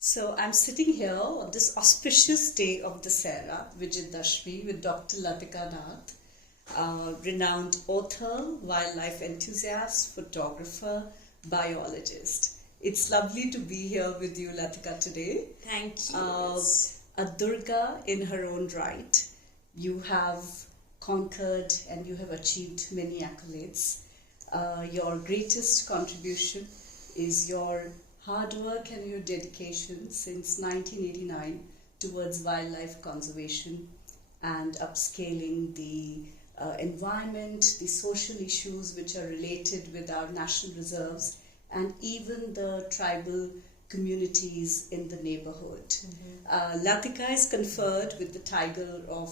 So I'm sitting here on this auspicious day of Dasera, Vijayadashmi, with Dr. Latika Nath, renowned author, wildlife enthusiast, photographer, biologist. It's lovely to be here with you, Latika, today. Thank you. A Durga in her own right. You have conquered and you have achieved many accolades. Your greatest contribution is your hard work and your dedication since 1989 towards wildlife conservation and upscaling the environment, the social issues which are related with our national reserves, and even the tribal communities in the neighborhood. Latika is conferred with the title of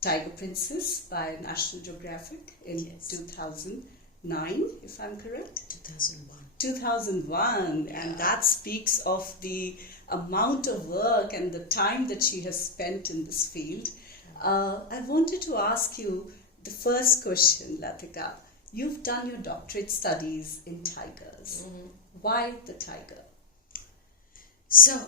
Tiger Princess by National Geographic in 2009, if I'm correct? 2001, and that speaks of the amount of work and the time that she has spent in this field. I wanted to ask you the first question, Latika. You've done your doctorate studies in tigers. Why the tiger? So,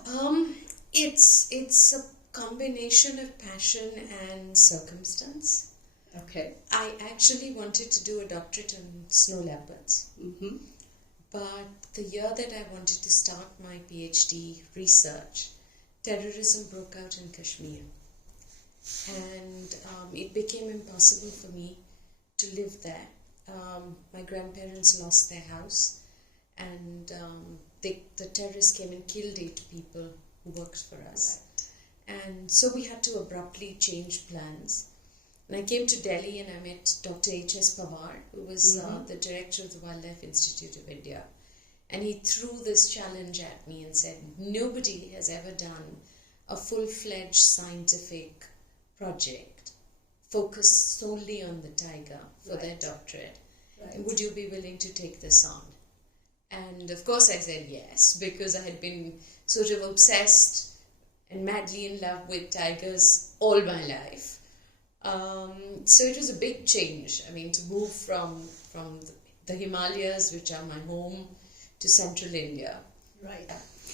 it's a combination of passion and circumstance. Okay. I actually wanted to do a doctorate on snow leopards. But the year that I wanted to start my PhD research, terrorism broke out in Kashmir. And it became impossible for me to live there. My grandparents lost their house, and the terrorists came and killed 8 people who worked for us. Right. And so we had to abruptly change plans. And I came to Delhi and I met Dr. H.S. Pawar, who was the director of the Wildlife Institute of India. And he threw this challenge at me and said, nobody has ever done a full-fledged scientific project focused solely on the tiger for their doctorate. Right. Would you be willing to take this on? And of course I said yes, because I had been sort of obsessed and madly in love with tigers all my life. So it was a big change. I mean, to move from the Himalayas, which are my home, to central India. Right.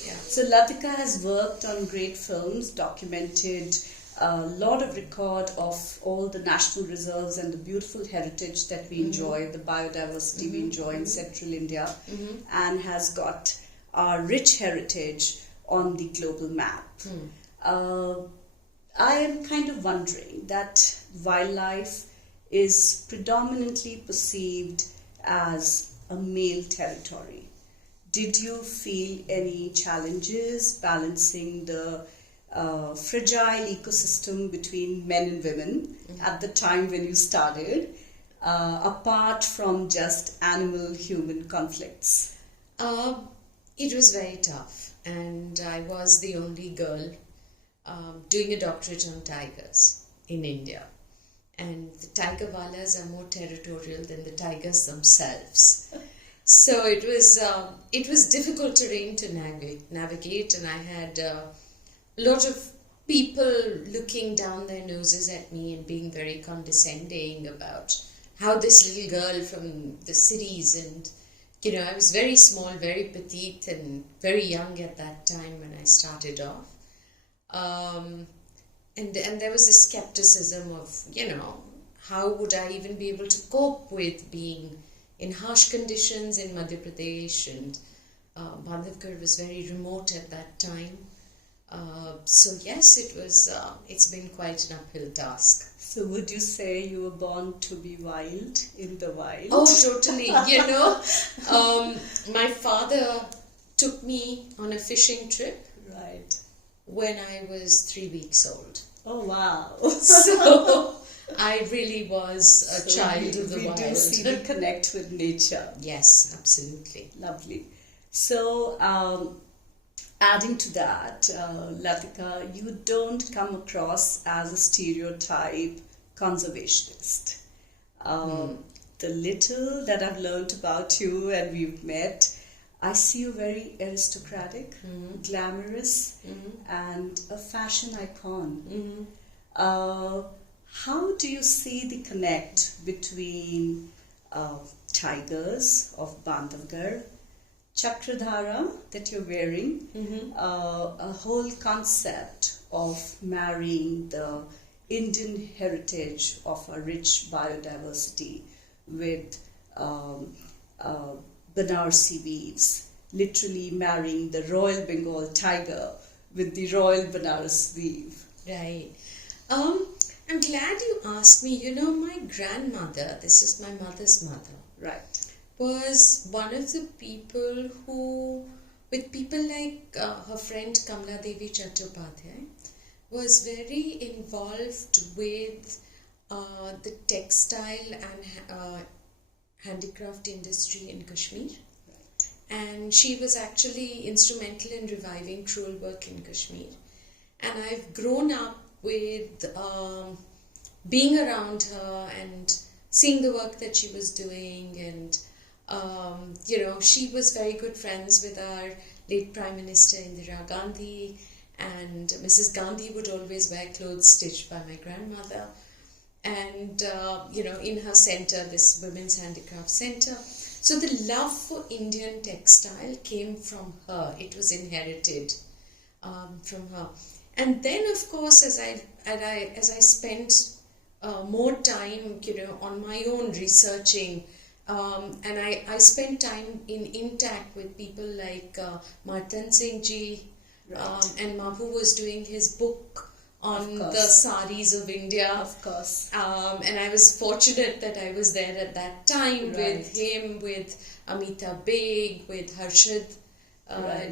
Yeah. So Latika has worked on great films, documented a lot of record of all the national reserves and the beautiful heritage that we enjoy, the biodiversity we enjoy in central India, and has got our rich heritage on the global map. I am kind of wondering that wildlife is predominantly perceived as a male territory. Did you feel any challenges balancing the fragile ecosystem between men and women at the time when you started, apart from just animal-human conflicts? It was very tough, and I was the only girl doing a doctorate on tigers in India. And the tiger walas are more territorial than the tigers themselves. So it was difficult terrain to navigate, and I had a lot of people looking down their noses at me and being very condescending about how this little girl from the cities, and I was very small, very petite, and very young at that time when I started off. And there was a skepticism of, how would I even be able to cope with being in harsh conditions in Madhya Pradesh, and Bandhavgarh was very remote at that time. So yes, it's been quite an uphill task. So would you say you were born to be wild in the wild? Oh, totally. My father took me on a fishing trip. Right. When I was 3 weeks old. Oh, wow. So I really was a child of the wild. We do see the connect with nature. Yes, absolutely. Lovely. So, adding to that, Latika, you don't come across as a stereotype conservationist. The little that I've learned about you and we've met, I see you very aristocratic, glamorous, and a fashion icon. How do you see the connect between tigers of Bandhavgarh Chakradhara that you're wearing, a whole concept of marrying the Indian heritage of a rich biodiversity with Banarasi weaves, literally marrying the Royal Bengal tiger with the Royal Banaras weave. Right. I'm glad you asked me. You know, my grandmother, this is my mother's mother, Right. was one of the people who, with people like her friend Kamla Devi Chattopadhyay, was very involved with the textile and handicraft industry in Kashmir. And she was actually instrumental in reviving crewel work in Kashmir. And I've grown up with being around her and seeing the work that she was doing. And, you know, she was very good friends with our late Prime Minister Indira Gandhi. And Mrs. Gandhi would always wear clothes stitched by my grandmother. And, you know, in her center, this Women's Handicraft Center. So the love for Indian textile came from her. It was inherited from her. And then, of course, as I spent more time, you know, on my own researching, and I spent time in intact with people like Martan Singh ji, and Mabu was doing his book on the saris of India. Of course. And I was fortunate that I was there at that time with him, with Amita Beg, with Harshad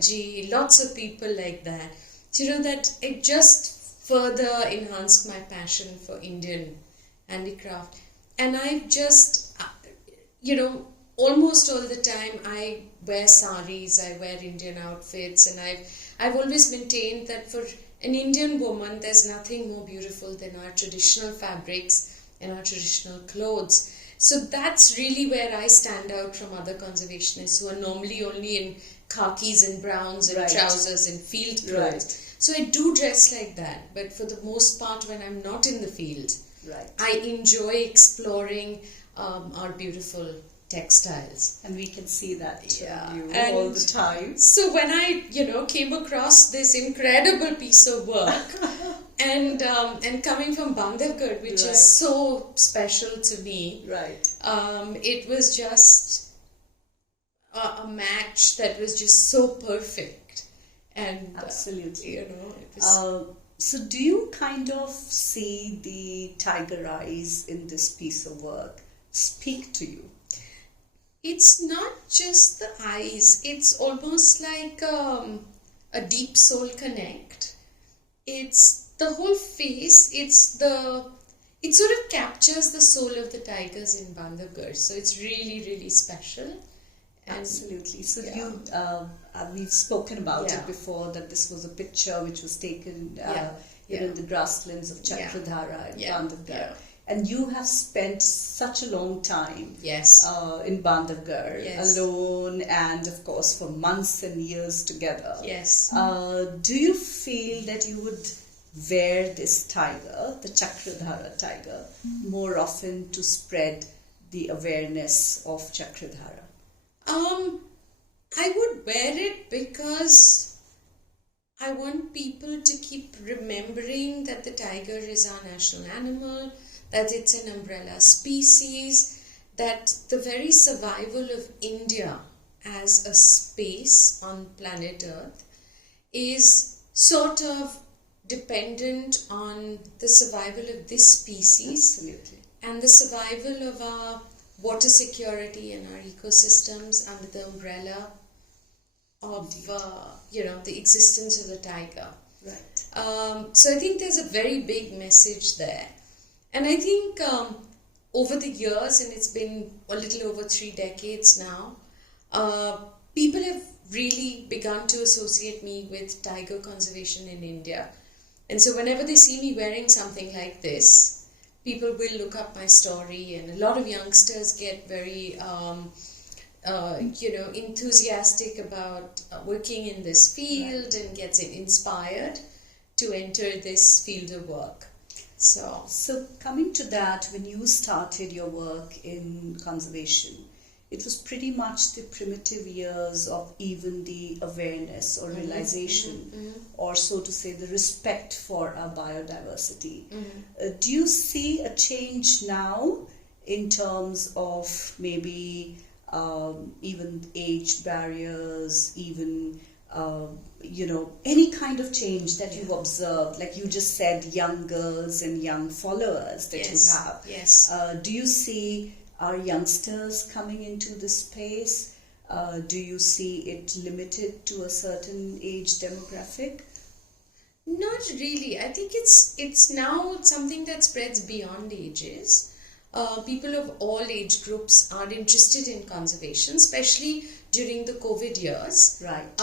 ji, lots of people like that. You know, that it just further enhanced my passion for Indian handicraft. And I've just, you know, almost all the time I wear saris, I wear Indian outfits, and I've always maintained that for an Indian woman, there's nothing more beautiful than our traditional fabrics and our traditional clothes. So that's really where I stand out from other conservationists who are normally only in khakis and browns and trousers and field clothes. So I do dress like that, but for the most part, when I'm not in the field, I enjoy exploring our beautiful textiles. And we can see that you all the time. So when I, you know, came across this incredible piece of work, and coming from Bandhavgarh, which is so special to me, it was just a match that was just so perfect. And absolutely, you know, it was. So do you kind of see the tiger eyes in this piece of work speak to you? It's not just the eyes, it's almost like a deep soul connect. It's the whole face, it sort of captures the soul of the tigers in Bandhavgarh. So it's really, really special. And absolutely. So we've spoken about it before, that this was a picture which was taken in the grasslands of Chakradhara in Bandhavgarh. And you have spent such a long time in Bandhavgarh alone, and of course for months and years together. Do you feel that you would wear this tiger, the Chakradhara tiger, more often to spread the awareness of Chakradhara? I would wear it because I want people to keep remembering that the tiger is our national animal, that it's an umbrella species, that the very survival of India as a space on planet Earth is sort of dependent on the survival of this species and the survival of our water security and our ecosystems under the umbrella of the existence of the tiger. So I think there's a very big message there. And I think over the years, and it's been a little over 3 decades now, people have really begun to associate me with tiger conservation in India. And so whenever they see me wearing something like this, people will look up my story, and a lot of youngsters get very enthusiastic about working in this field and gets inspired to enter this field of work. So coming to that, when you started your work in conservation, it was pretty much the primitive years of even the awareness or realization, or so to say, the respect for our biodiversity. Do you see a change now in terms of maybe even age barriers, even any kind of change that you've observed? Like you just said, young girls and young followers that you have. Yes. Do you see our youngsters coming into this space? Do you see it limited to a certain age demographic? Not really. I think it's now something that spreads beyond ages. People of all age groups are interested in conservation, especially during the COVID years. Right.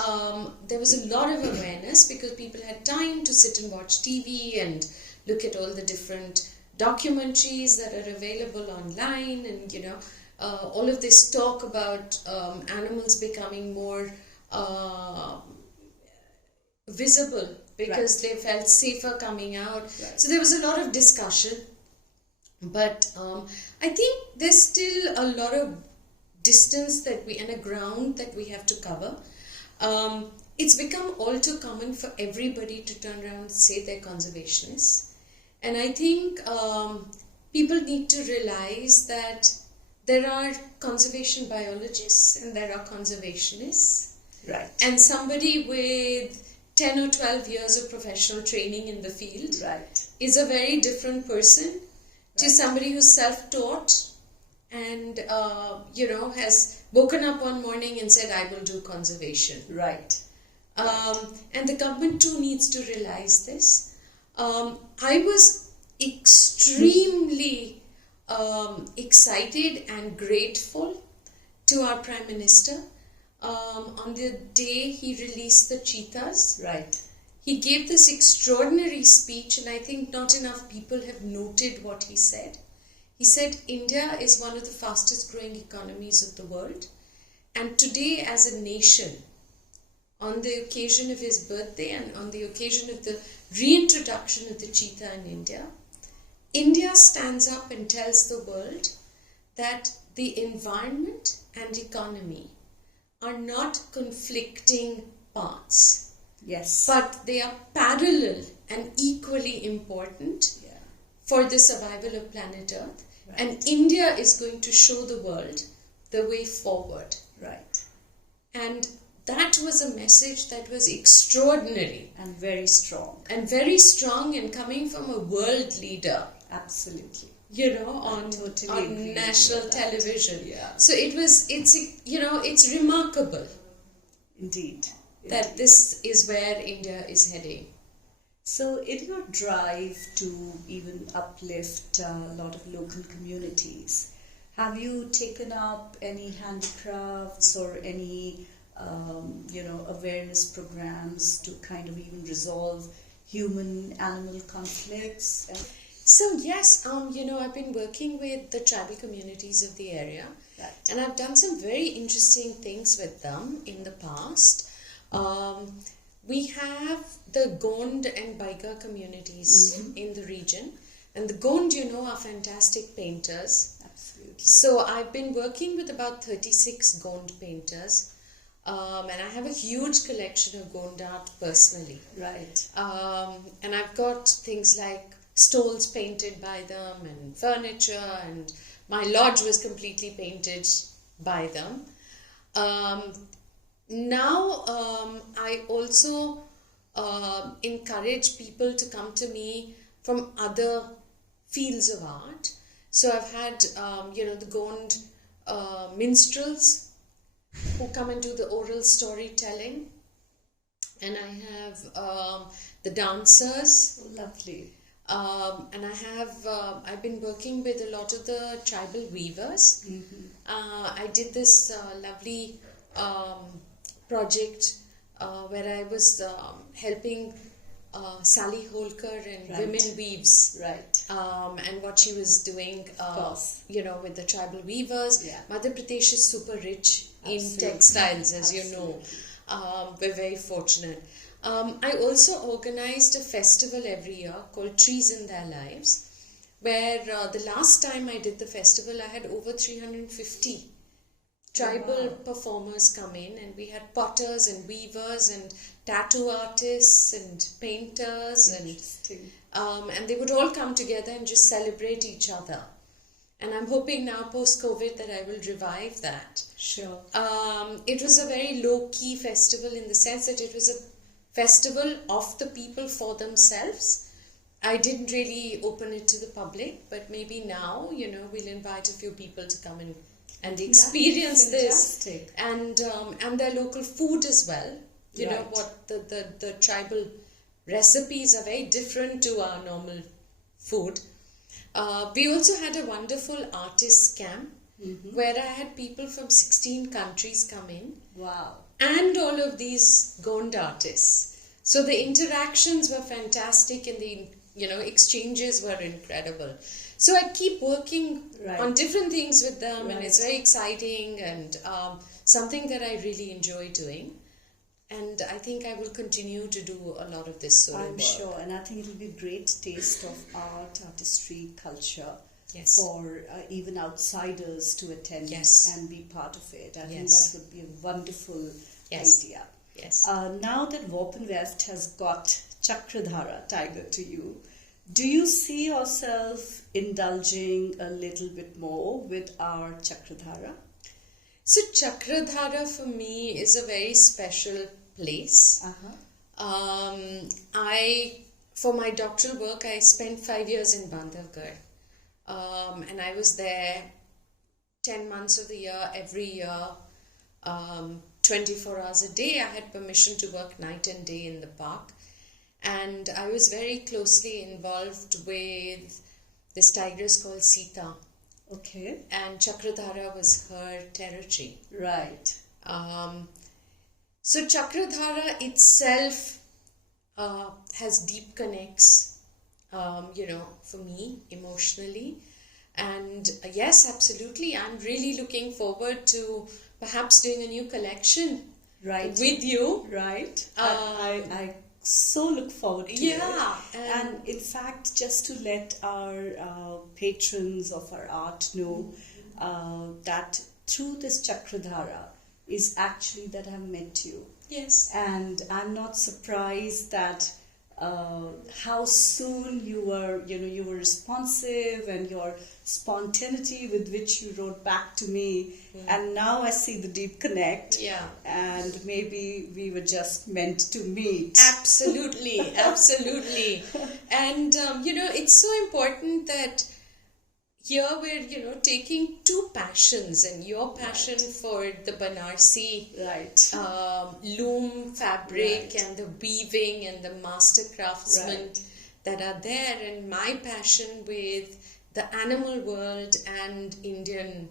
There was a lot of awareness because people had time to sit and watch TV and look at all the different documentaries that are available online, and all of this talk about animals becoming more visible because they felt safer coming out. Right. So there was a lot of discussion. But I think there's still a lot of distance and a ground that we have to cover. It's become all too common for everybody to turn around and say they're conservationists. And I think people need to realize that there are conservation biologists and there are conservationists. Right. And somebody with 10 or 12 years of professional training in the field is a very different person to somebody who's self-taught and has woken up one morning and said, I will do conservation. Right. And the government too needs to realize this. I was extremely excited and grateful to our Prime Minister on the day he released the cheetahs. Right. He gave this extraordinary speech, and I think not enough people have noted what he said. He said India is one of the fastest growing economies of the world, and today as a nation, on the occasion of his birthday and on the occasion of the reintroduction of the cheetah in India, India stands up and tells the world that the environment and economy are not conflicting parts. Yes. But they are parallel and equally important for the survival of planet Earth. Right. And India is going to show the world the way forward. Right. And that was a message that was extraordinary. And very strong. And very strong, and coming from a world leader. Absolutely. On national television. Yeah. So it's remarkable. Indeed. That this is where India is heading. So in your drive to even uplift a lot of local communities, have you taken up any handicrafts or any awareness programs to kind of even resolve human-animal conflicts? So yes, I've been working with the tribal communities of the area, and I've done some very interesting things with them in the past. We have the Gond and Baiga communities in the region, and the Gond, are fantastic painters. Absolutely. So I've been working with about 36 Gond painters, and I have a huge collection of Gond art personally. Right. And I've got things like stalls painted by them and furniture, and my lodge was completely painted by them. Now, I also encourage people to come to me from other fields of art. So I've had, the Gond minstrels who come and do the oral storytelling. And I have the dancers. Lovely. And I've been working with a lot of the tribal weavers. I did this lovely project where I was helping Sally Holker and Women Weaves. Right. And what she was doing, with the tribal weavers. Yeah. Madhya Pradesh is super rich in textiles, as you know. We're very fortunate. I also organized a festival every year called Trees in Their Lives, where the last time I did the festival, I had over 350 tribal Wow. performers come in, and we had potters and weavers and tattoo artists and painters, Interesting. and they would all come together and just celebrate each other. And I'm hoping now post-COVID that I will revive that. Sure. It was a very low-key festival in the sense that it was a festival of the people for themselves. I didn't really open it to the public, but maybe now, we'll invite a few people to come in and experience this. Fantastic. And their local food as well. You know Right. what, the tribal recipes are very different to our normal food. We also had a wonderful artist camp where I had people from 16 countries come in, Wow. and all of these Gond artists. So the interactions were fantastic, and the exchanges were incredible. So I keep working Right. on different things with them, and Right. it's very exciting and something that I really enjoy doing. And I think I will continue to do a lot of this sort of I'm work. sure, and I think it'll be a great taste of art, artistry, culture Yes. for even outsiders to attend Yes. and be part of it. I think Yes. that would be a wonderful Yes. idea. Yes. Now that Warp and Weft has got Chakradhara Tiger to you, do you see yourself indulging a little bit more with our Chakradhara? So Chakradhara for me is a very special place. For my doctoral work, I spent 5 years in Bandhavgarh. And I was there 10 months of the year, every year, 24 hours a day. I had permission to work night and day in the park. And I was very closely involved with this tigress called Sita. Okay. And Chakradhara was her territory. Right. So Chakradhara itself has deep connects, for me emotionally. And yes, absolutely, I'm really looking forward to perhaps doing a new collection Right. with you. Right. I so look forward to it. Yeah. And in fact, just to let our patrons of our art know that through this Chakradhara is actually that I've met you. Yes. And I'm not surprised that how soon you were responsive, and your spontaneity with which you wrote back to me. And now I see the deep connect. Yeah. And maybe we were just meant to meet. Absolutely, absolutely. And, it's so important that here we're, taking two passions, and your passion for the Banarasi Right. loom fabric Right. and the weaving and the master craftsmen Right. that are there, and my passion with the animal world and Indian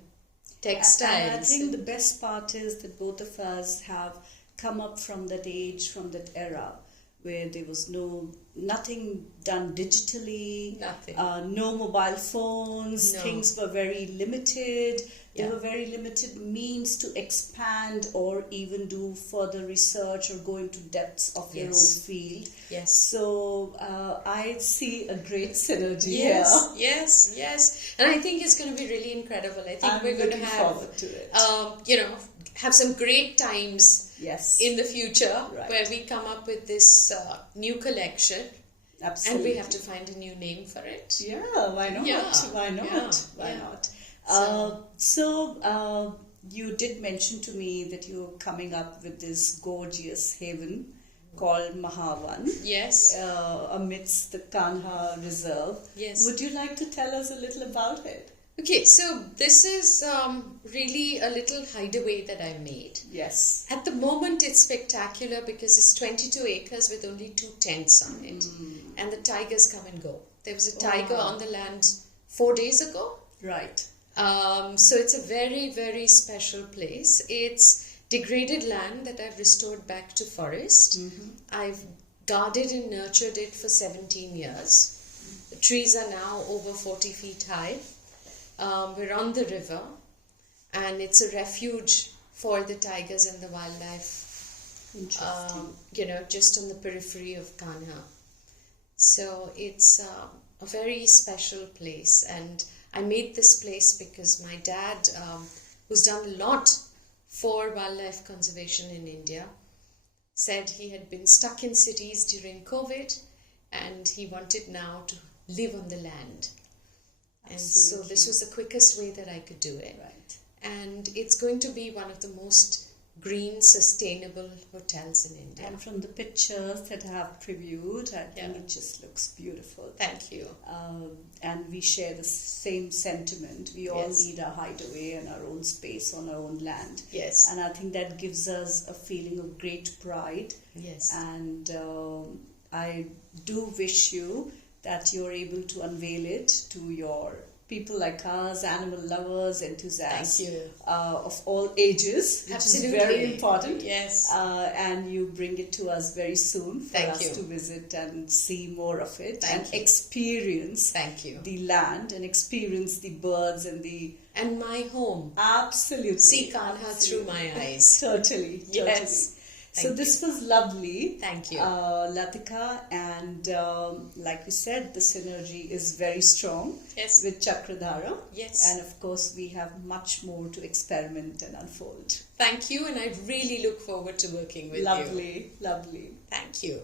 textiles. And I think the best part is that both of us have come up from that age, from that era, where there was nothing done digitally, Nothing. No mobile phones, No. things were very limited. There Yeah. were very limited means to expand or even do further research or go into depths of your Yes. own field. Yes. So I see a great synergy Yes, here. yes. And I think it's going to be really incredible. I think I'm we're going to looking have, forward to it. have some great times Yes. in the future Right. where we come up with this new collection. Absolutely. And we have to find a new name for it. Yeah, why not? Yeah, Why not? yeah, Why yeah. not? So- You did mention to me that you're coming up with this gorgeous haven called Mahavan Yes. amidst the Kanha Reserve. Yes. Would you like to tell us a little about it? Okay, so this is really a little hideaway that I made. Yes. At the moment, it's spectacular because it's 22 acres with only 2 tents on it. And the tigers come and go. There was a tiger Wow. on the land 4 days ago. Right. So it's a very, very special place. It's degraded land that I've restored back to forest. I've guarded and nurtured it for 17 years. The trees are now over 40 feet high. We're on the river, and it's a refuge for the tigers and the wildlife, Interesting. just on the periphery of Kanha. So it's a very special place, and I made this place because my dad, who's done a lot for wildlife conservation in India, said he had been stuck in cities during COVID and he wanted now to live on the land. And so this was the quickest way that I could do it. Right. And it's going to be one of the most green, sustainable hotels in India. And from the pictures that I have previewed, I think it just looks beautiful. Thank you. And we share the same sentiment. We all need a hideaway and our own space on our own land. Yes. And I think that gives us a feeling of great pride. Yes. And I do wish you that you're able to unveil it to your people like us, animal lovers, enthusiasts. Thank you. Of all ages, which Absolutely. is very important. Yes. And you bring it to us very soon for Thank us you. to visit and see more of it Thank and you. experience Thank you. the land and experience the birds and the... And my home. Absolutely. See Kanha through my eyes. Totally. Yes. So Thank this was lovely. Thank you. Latika, and like we said, the synergy is very strong Yes. with Chakradhara. Yes. And of course, we have much more to experiment and unfold. Thank you, and I really look forward to working with you. Lovely, lovely. Thank you.